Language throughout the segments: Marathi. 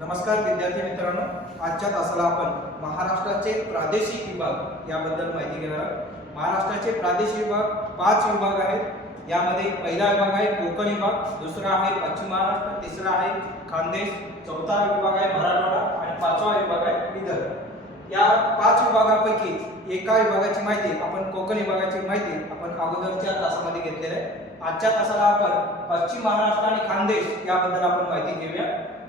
नमस्कार विद्यार्थी मित्रांनो, आजच्या तासाला आपण महाराष्ट्राचे प्रादेशिक विभाग याबद्दल माहिती घेणार आहोत। महाराष्ट्राचे प्रादेशिक विभाग 5 विभाग आहेत। यामध्ये पहिला विभाग आहे कोकण विभाग, दुसरा आहे पश्चिम महाराष्ट्र, तिसरा आहे खानदेश, चौथा विभाग आहे मराठवाडा आणि पाचवा विभाग आहे विदर्भ। या 5 विभागापैकी एका विभागाची माहिती आपण कोकण विभागाची माहिती आपण अगोदरच्या तासामध्ये घेतलेली आहे। आजच्या तासाला आपण पश्चिम महाराष्ट्र आणि खानदेश याबद्दल आपण माहिती घेऊया।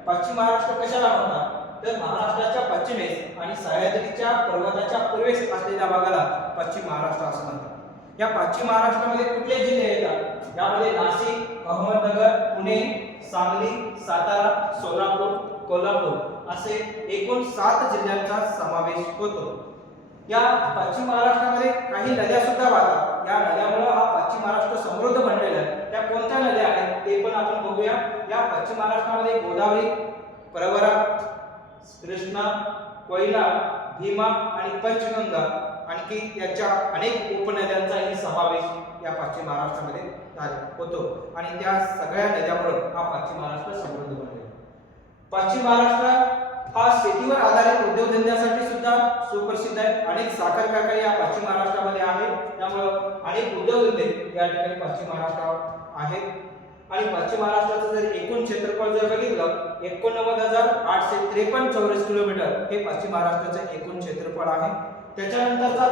पश्चिम महाराष्ट्र कशाला म्हणतात तर महाराष्ट्राच्या पश्चिमेस आणि सह्याद्रीच्या पर्वताच्या पूर्वेस असलेल्या भागाला पश्चिम महाराष्ट्र असं म्हणतात। या पश्चिम महाराष्ट्रामध्ये कुठले जिल्हे येतात? यामध्ये नाशिक, अहमदनगर, पुणे, सांगली, सातारा, सोलापूर, कोल्हापूर असे एकूण 7 जिल्ह्यांचा समावेश होतो। या पश्चिम महाराष्ट्रामध्ये काही नद्या सुद्धा वाहतात। या नद्यामुळे हा पश्चिम महाराष्ट्र समृद्ध बनलेला आहे। त्या कोणत्या नद्या आहेत ते पण आपण बघूया। या पश्चिम महाराष्ट्रामध्ये गोदावरी, प्रवरा, कृष्णा, कोयना, भीमा आणि पंचगंगा आणखी याच्या अनेक उपनद्यांचाही समावेश या पश्चिम महाराष्ट्रामध्ये होतो आणि त्या सगळ्या नद्यांमुळे हा पश्चिम महाराष्ट्र समृद्ध बनलेला आहे। पश्चिम महाराष्ट्र हा शेतीवर आधारित उद्योगधंद्यासाठी सुद्धा सुप्रसिद्ध आहे। अनेक साखर कारखाने या पश्चिम महाराष्ट्रामध्ये आहेत, त्यामुळे अनेक उद्योगधंदे या ठिकाणी पश्चिम महाराष्ट्रात आहेत। आणि पश्चिम महाराष्ट्राचं जर एकूण क्षेत्रफळ जर बघितलं 89,853 चौरस किलोमीटर हे पश्चिम महाराष्ट्राचे एकूण क्षेत्रफळ आहे। त्याच्यानंतरचा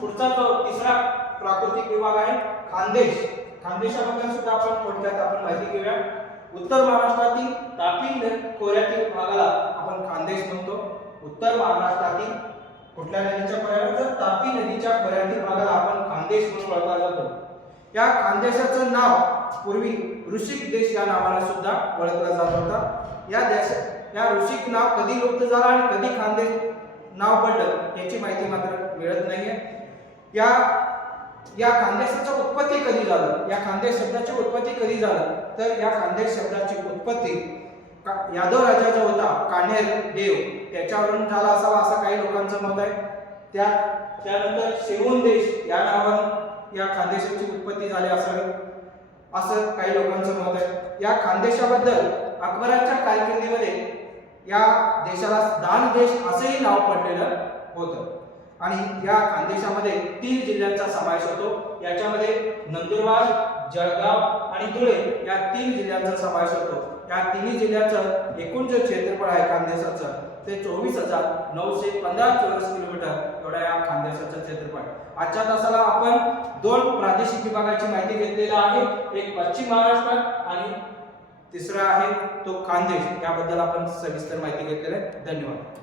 पुढचा जो तिसरा प्राकृतिक विभाग आहे खानदेश। खानदेशाबद्दल सुद्धा आपण थोडक्यात माहिती घेऊया। उत्तर महाराष्ट्रातील तापी खोऱ्यातील भागाला आपण खानदेश म्हणतो। उत्तर महाराष्ट्रातील कुठल्या नदीच्या खोऱ्याला तर तापी नदीच्या खोऱ्यातील भागाला आपण खानदेश म्हणून ओळखला जातो। या खानदेशाचं नाव पूर्वी ऋषिक देश या नावाने सुद्धा ओळखला जात होता। या ऋषिक नाव कधी लुप्त झालं आणि कधी खानदेश नाव पडलं याची माहिती मात्र मिळत नाहीये। या खानदेशाची उत्पत्ती कधी झालं? या खानदेश शब्दाची उत्पत्ती कधी झालं तर या खानदेश शब्दाची उत्पत्ती यादव राजा जो होता कान्हेर देव त्याच्यावरून झाला असावा असं काही लोकांचं मत आहे। त्यानंतर शेवून देश या नावाने या खानदेशाची उत्पत्ती झाली असावी असं काही लोकांचं मत आहे। या खानदेशाबद्दल अकबराच्या कारकिर्दीमध्ये या देशाला दान देश असेही नाव पडलेलं होतं आणि या खानदेशामध्ये 3 जिल्ह्यांचा समावेश होतो। याच्यामध्ये नंदुरबार, जळगाव आणि धुळे या 3 जिल्ह्यांचा समावेश होतो। या 3 जिल्ह्याचं एकूण जे क्षेत्रफळ आहे खानदेशाचं ते 24,915 चौरस किलोमीटर एवढा या खानदेशाचं क्षेत्रफळ। आजच्या तासाला आपण 2 प्रादेशिक विभागाची माहिती घेतलेली आहे, एक पश्चिम महाराष्ट्र आणि तिसरा आहे तो खानदेश। याबद्दल आपण सविस्तर माहिती घेतलेली आहे। धन्यवाद।